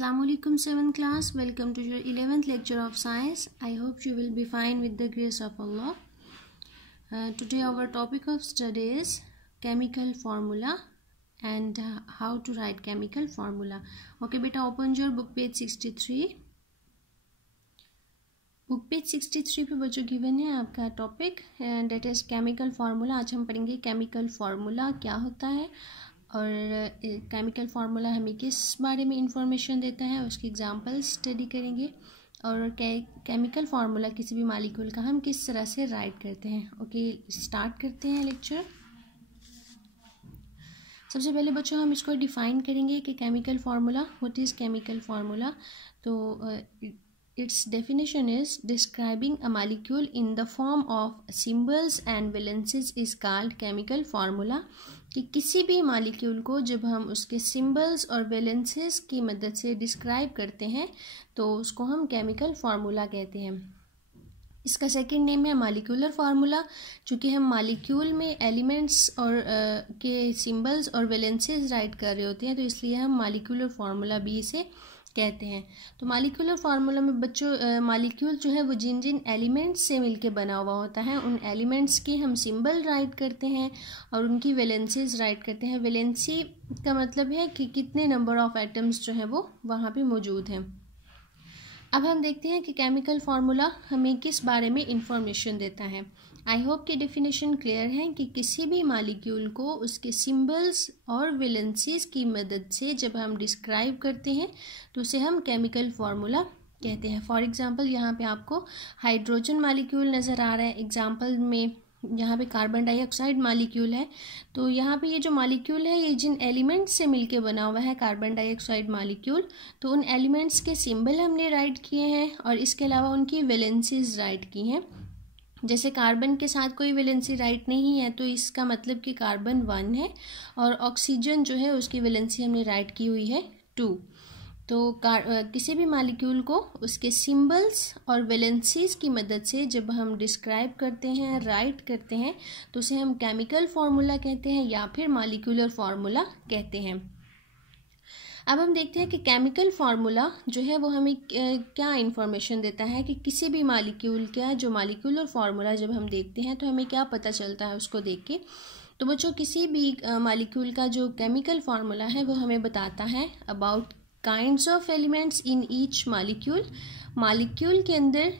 Assalamualaikum 7th class. Welcome to your 11th lecture of science. I hope you will be fine with the grace of Allah. Today our topic of study is chemical formula and how to write chemical formula. Okay beta, open your book page 63. Book page 63 पे बच्चों given है आपका topic and that is chemical formula. आज हम पढ़ेंगे chemical formula क्या होता है और केमिकल फार्मूला हमें किस बारे में इंफॉर्मेशन देता है, उसकी एग्जांपल स्टडी करेंगे और केमिकल फार्मूला किसी भी मॉलिक्यूल का हम किस तरह से राइट करते हैं. ओके स्टार्ट करते हैं लेक्चर. सबसे पहले बच्चों हम इसको डिफ़ाइन करेंगे कि chemical formula, what is chemical formula. तो its definition is describing a molecule in the form of symbols and valences is called chemical formula. कि किसी भी मॉलिक्यूल को जब हम उसके सिंबल्स और वैलेंसेस की मदद से डिस्क्राइब करते हैं तो उसको हम केमिकल फार्मूला कहते हैं. इसका सेकंड नेम है मॉलिक्यूलर फार्मूला. चूँकि हम मॉलिक्यूल में एलिमेंट्स और के सिंबल्स और वैलेंसेस राइट कर रहे होते हैं तो इसलिए हम मॉलिक्यूलर फार्मूला भी इसे कहते हैं. तो मॉलिक्यूलर फार्मूला में बच्चों मॉलिक्यूल जो है वो जिन जिन एलिमेंट्स से मिलके बना हुआ होता है उन एलिमेंट्स की हम सिंबल राइट करते हैं और उनकी वैलेंसीज राइट करते हैं. वैलेंसी का मतलब है कि कितने नंबर ऑफ एटम्स जो है वो वहाँ पे मौजूद हैं. अब हम देखते हैं कि केमिकल फार्मूला हमें किस बारे में इंफॉर्मेशन देता है. आई होप कि डेफिनेशन क्लियर है कि किसी भी मॉलिक्यूल को उसके सिंबल्स और वैलेंसीज की मदद से जब हम डिस्क्राइब करते हैं तो उसे हम केमिकल फार्मूला कहते हैं. फॉर एग्जांपल यहाँ पे आपको हाइड्रोजन मॉलिक्यूल नज़र आ रहा है. एग्जांपल में यहाँ पे कार्बन डाइऑक्साइड मॉलिक्यूल है. तो यहाँ पे ये जो मॉलिक्यूल है ये जिन एलिमेंट्स से मिलके बना हुआ है कार्बन डाइऑक्साइड मॉलिक्यूल, तो उन एलिमेंट्स के सिंबल हमने राइट किए हैं और इसके अलावा उनकी वैलेंसीज राइट की हैं. जैसे कार्बन के साथ कोई वैलेंसी राइट नहीं है तो इसका मतलब कि कार्बन 1 है और ऑक्सीजन जो है उसकी वैलेंसी हमने राइट की हुई है 2. तो किसी भी मॉलिक्यूल को उसके सिंबल्स और वैलेंसीज की मदद से जब हम डिस्क्राइब करते हैं, राइट करते हैं तो उसे हम केमिकल फार्मूला कहते हैं या फिर मॉलिक्यूलर फार्मूला कहते हैं. अब हम देखते हैं कि केमिकल फार्मूला जो है वो हमें क्या इन्फॉर्मेशन देता है कि किसी भी मॉलिक्यूल का जो मॉलिक्यूलर फार्मूला जब हम देखते हैं तो हमें क्या पता चलता है उसको देख के. तो बच्चों किसी भी मॉलिक्यूल का जो केमिकल फार्मूला है वो हमें बताता है about kinds of elements in each molecule. Molecule के अंदर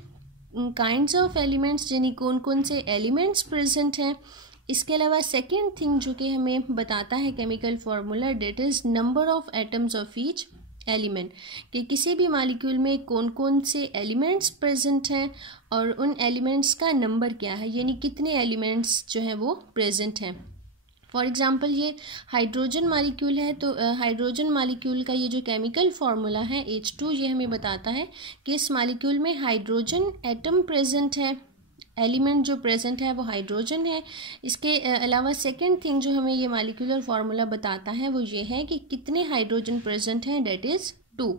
काइंड्स ऑफ एलिमेंट्स यानी कौन कौन से एलिमेंट्स प्रेजेंट हैं. इसके अलावा सेकेंड थिंग जो कि हमें बताता है chemical formula that is number of atoms of each element, कि किसी भी मॉलिक्यूल में कौन कौन से एलिमेंट्स प्रेजेंट हैं और उन एलिमेंट्स का नंबर क्या है, यानी कितने एलिमेंट्स जो हैं वो प्रेजेंट हैं. फॉर एग्जांपल ये हाइड्रोजन मॉलिक्यूल है तो हाइड्रोजन मॉलिक्यूल का ये जो केमिकल फार्मूला है H2 ये हमें बताता है कि इस मॉलिक्यूल में हाइड्रोजन एटम प्रेजेंट है, एलिमेंट जो प्रेजेंट है वो हाइड्रोजन है. इसके अलावा सेकंड थिंग जो हमें ये मॉलिक्यूलर फार्मूला बताता है वो ये है कि कितने हाइड्रोजन प्रेजेंट हैं, डेट इज़ 2.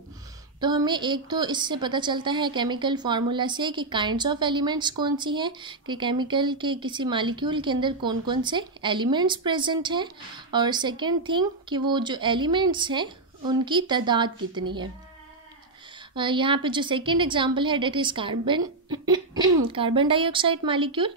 तो हमें एक तो इससे पता चलता है केमिकल फार्मूला से कि काइंड्स ऑफ एलिमेंट्स कौन सी हैं, कि केमिकल के किसी मॉलिक्यूल के अंदर कौन कौन से एलिमेंट्स प्रेजेंट हैं, और सेकंड थिंग कि वो जो एलिमेंट्स हैं उनकी तादाद कितनी है. यहाँ पे जो सेकंड एग्जांपल है that is carbon dioxide molecule.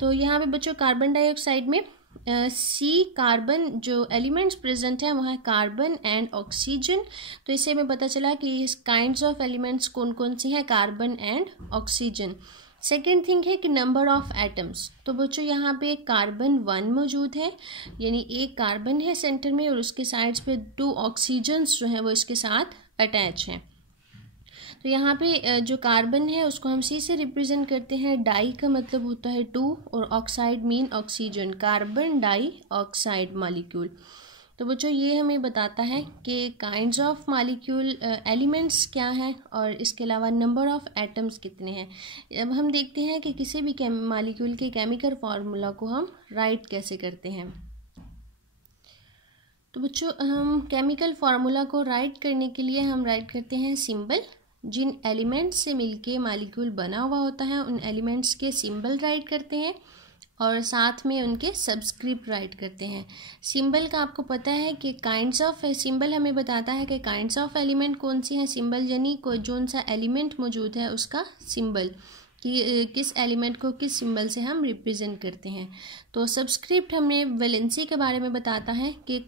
तो यहाँ पे बच्चों कार्बन डाइऑक्साइड में सी कार्बन जो एलिमेंट्स प्रेजेंट हैं वो है कार्बन एंड ऑक्सीजन. तो इससे हमें पता चला कि इस काइंड्स ऑफ एलिमेंट्स कौन कौन सी हैं, carbon and oxygen. Second thing है कि नंबर ऑफ एटम्स. तो बच्चों यहाँ पे कार्बन 1 मौजूद है, यानी एक कार्बन है सेंटर में और उसके साइड्स पे 2 ऑक्सीजन्स जो हैं वो इसके साथ अटैच हैं. तो यहाँ पे जो कार्बन है उसको हम सी से रिप्रेजेंट करते हैं. डाई का मतलब होता है 2 और oxide mean oxygen, carbon dioxide molecule. तो बच्चों ये हमें बताता है कि काइंड्स ऑफ मॉलिक्यूल एलिमेंट्स क्या हैं और इसके अलावा नंबर ऑफ एटम्स कितने हैं. अब हम देखते हैं कि किसी भी मॉलिक्यूल के केमिकल फार्मूला को हम राइट कैसे करते हैं. तो बच्चों हम केमिकल फार्मूला को राइट करने के लिए हम राइट करते हैं सिंबल. जिन एलिमेंट्स से मिलके मॉलिक्यूल बना हुआ होता है उन एलिमेंट्स के सिंबल राइट करते हैं और साथ में उनके सब्सक्रिप्ट राइट करते हैं। सिंबल का आपको पता है कि काइंड्स ऑफ सिंबल हमें बताता है कि काइंड्स ऑफ एलिमेंट कौन सी हैं। सिंबल यानी कोई जोन सा एलिमेंट मौजूद है उसका सिंबल, कि किस एलिमेंट को किस सिंबल से हम रिप्रेजेंट करते हैं। तो सब्सक्रिप्ट हमें वैलेंसी के बारे में बताता है कि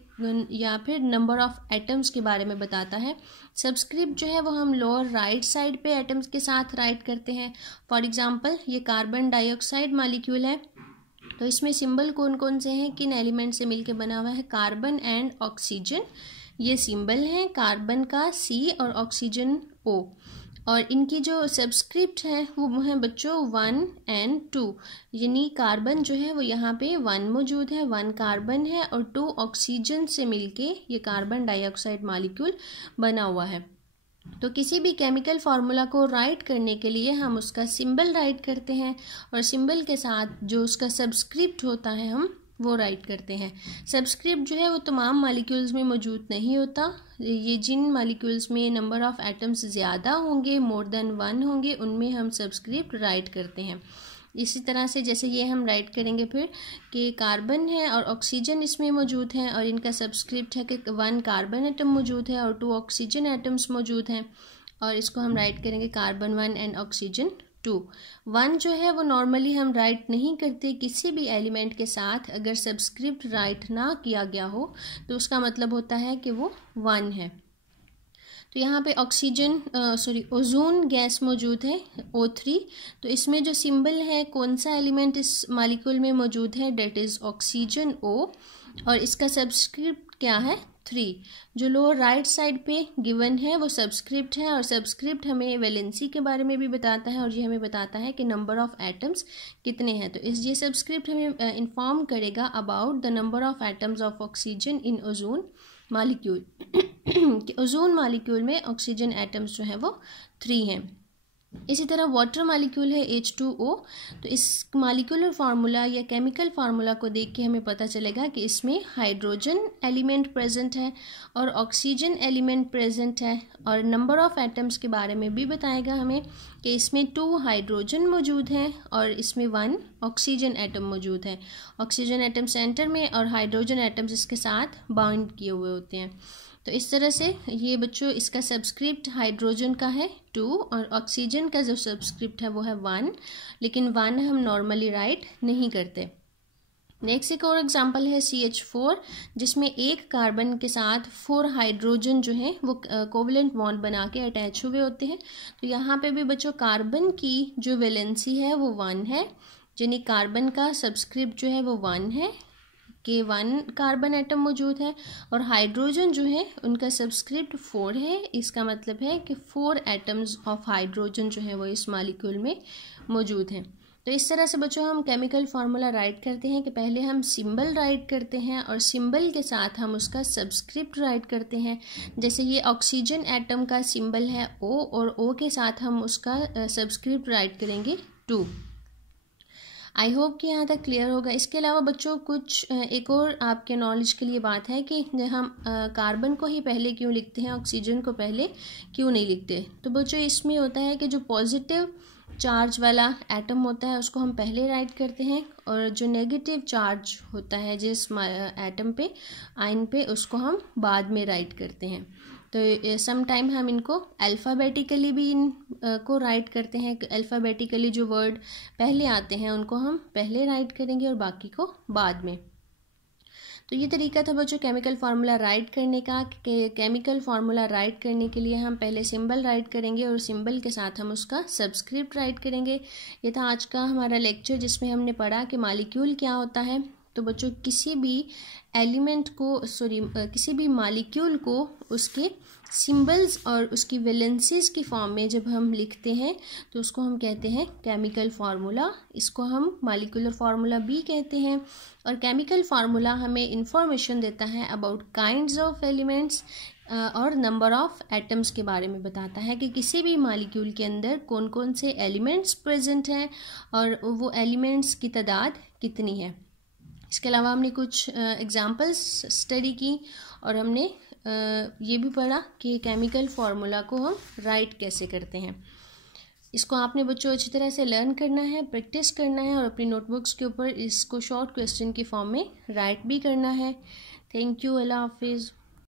या फिर नंबर ऑफ एटम्स के बारे में बताता है। सब्सक्रिप्ट जो है वो हम लोअर राइट साइड पे एटम्स के साथ राइट करते हैं। फॉर एग्जांपल ये कार्बन डाइऑक्साइड मॉलिक्यूल है, तो इसमें सिंबल कौन कौन से हैं, किन एलिमेंट से मिलके बना हुआ है, कार्बन एंड ऑक्सीजन, ये सिंबल हैं। कार्बन का C और ऑक्सीजन O, और इनकी जो सब्सक्रिप्ट है वो है बच्चों 1 and 2, यानी कार्बन जो है वो यहाँ पे 1 मौजूद है, 1 कार्बन है, और 2 ऑक्सीजन से मिलके ये कार्बन डाइऑक्साइड मॉलिक्यूल बना हुआ है। तो किसी भी केमिकल फार्मूला को राइट करने के लिए हम उसका सिंबल राइट करते हैं, और सिंबल के साथ जो उसका सब्सक्रिप्ट होता है हम वो राइट करते हैं। सब्सक्रिप्ट जो है वो तमाम मॉलिक्यूल्स में मौजूद नहीं होता। ये जिन मॉलिक्यूल्स में नंबर ऑफ एटम्स ज़्यादा होंगे, मोर देन 1 होंगे, उनमें हम सब्सक्रिप्ट राइट करते हैं। इसी तरह से जैसे ये हम राइट करेंगे फिर कि कार्बन है और ऑक्सीजन इसमें मौजूद हैं, और इनका सब्सक्रिप्ट है कि 1 कार्बन एटम मौजूद है और 2 ऑक्सीजन एटम्स मौजूद हैं, और इसको हम राइट करेंगे कार्बन 1 एंड ऑक्सीजन 2। 1 जो है वो नॉर्मली हम राइट नहीं करते किसी भी एलिमेंट के साथ। अगर सब्सक्रिप्ट राइट ना किया गया हो तो उसका मतलब होता है कि वो 1 है। तो यहाँ पे ओजोन गैस मौजूद है O3, तो इसमें जो सिंबल है कौन सा एलिमेंट इस मॉलिक्यूल में मौजूद है, डेट इज़ ऑक्सीजन O, और इसका सब्सक्रिप्ट क्या है 3। जो लोअर राइट साइड पे गिवन है वो सब्सक्रिप्ट है, और सब्सक्रिप्ट हमें वैलेंसी के बारे में भी बताता है, और ये हमें बताता है कि नंबर ऑफ एटम्स कितने हैं। तो ये सब्सक्रिप्ट हमें इन्फॉर्म करेगा about the number of atoms of oxygen in ozone molecule कि ओजोन मॉलिक्यूल में ऑक्सीजन एटम्स जो है वो 3 हैं। इसी तरह वाटर मॉलिक्यूल है H2O, तो इस मॉलिक्यूलर फार्मूला या केमिकल फार्मूला को देख के हमें पता चलेगा कि इसमें हाइड्रोजन एलिमेंट प्रेजेंट है और ऑक्सीजन एलिमेंट प्रेजेंट है, और नंबर ऑफ एटम्स के बारे में भी बताएगा हमें कि इसमें 2 हाइड्रोजन मौजूद हैं और इसमें 1 ऑक्सीजन एटम मौजूद है। ऑक्सीजन एटम सेंटर में और हाइड्रोजन एटम्स इसके साथ बाउंड किए हुए होते हैं। तो इस तरह से ये बच्चों इसका सब्सक्रिप्ट हाइड्रोजन का है 2, और ऑक्सीजन का जो सब्सक्रिप्ट है वो है 1, लेकिन 1 हम नॉर्मली राइट नहीं करते। नेक्स्ट एक और एग्जांपल है CH4, जिसमें एक कार्बन के साथ 4 हाइड्रोजन जो है वो कोवलेंट बॉन्ड बना के अटैच हुए होते हैं। तो यहाँ पे भी बच्चों कार्बन की जो वैलेंसी है वो 1 है, यानी कार्बन का सब्सक्रिप्ट जो है वो 1 है कि 1 कार्बन एटम मौजूद है, और हाइड्रोजन जो है उनका सब्सक्रिप्ट 4 है। इसका मतलब है कि 4 एटम्स ऑफ हाइड्रोजन जो है वो इस मॉलिक्यूल में मौजूद हैं। तो इस तरह से बच्चों हम केमिकल फार्मूला राइट करते हैं कि पहले हम सिंबल राइट करते हैं और सिंबल के साथ हम उसका सब्सक्रिप्ट राइट करते हैं। जैसे ये ऑक्सीजन एटम का सिंबल है O, और O के साथ हम उसका सब्सक्रिप्ट राइट करेंगे 2। आई होप कि यहाँ तक क्लियर होगा। इसके अलावा बच्चों कुछ एक और आपके नॉलेज के लिए बात है कि हम कार्बन को ही पहले क्यों लिखते हैं, ऑक्सीजन को पहले क्यों नहीं लिखते। तो बच्चों इसमें होता है कि जो पॉजिटिव चार्ज वाला एटम होता है उसको हम पहले राइट करते हैं, और जो नेगेटिव चार्ज होता है जिस एटम पे, आयन पे, उसको हम बाद में राइट करते हैं। तो सम टाइम हम इनको अल्फ़ाबेटिकली भी को राइट करते हैं। अल्फ़ाबेटिकली जो वर्ड पहले आते हैं उनको हम पहले राइट करेंगे और बाकी को बाद में। तो ये तरीका था बच्चों केमिकल फार्मूला राइट करने का। केमिकल फार्मूला राइट करने के लिए हम पहले सिंबल राइट करेंगे और सिंबल के साथ हम उसका सब्सक्रिप्ट राइट करेंगे। ये था आज का हमारा लेक्चर जिसमें हमने पढ़ा कि मॉलिक्यूल क्या होता है। तो बच्चों किसी भी एलिमेंट को किसी भी मॉलिक्यूल को उसके सिंबल्स और उसकी वैलेंसीज की फॉर्म में जब हम लिखते हैं तो उसको हम कहते हैं केमिकल फार्मूला। इसको हम मॉलिक्यूलर फार्मूला भी कहते हैं। और केमिकल फार्मूला हमें इंफॉर्मेशन देता है अबाउट काइंड्स ऑफ एलिमेंट्स और नंबर ऑफ एटम्स के बारे में बताता है कि किसी भी मॉलिक्यूल के अंदर कौन कौन से एलिमेंट्स प्रेजेंट हैं और वो एलिमेंट्स की तादाद कितनी है। इसके अलावा हमने कुछ एग्जांपल्स स्टडी की और हमने ये भी पढ़ा कि केमिकल फार्मूला को हम राइट कैसे करते हैं। इसको आपने बच्चों अच्छी तरह से लर्न करना है, प्रैक्टिस करना है और अपनी नोटबुक्स के ऊपर इसको शॉर्ट क्वेश्चन की फॉर्म में राइट भी करना है। थैंक यू, अल्लाह हाफिज़।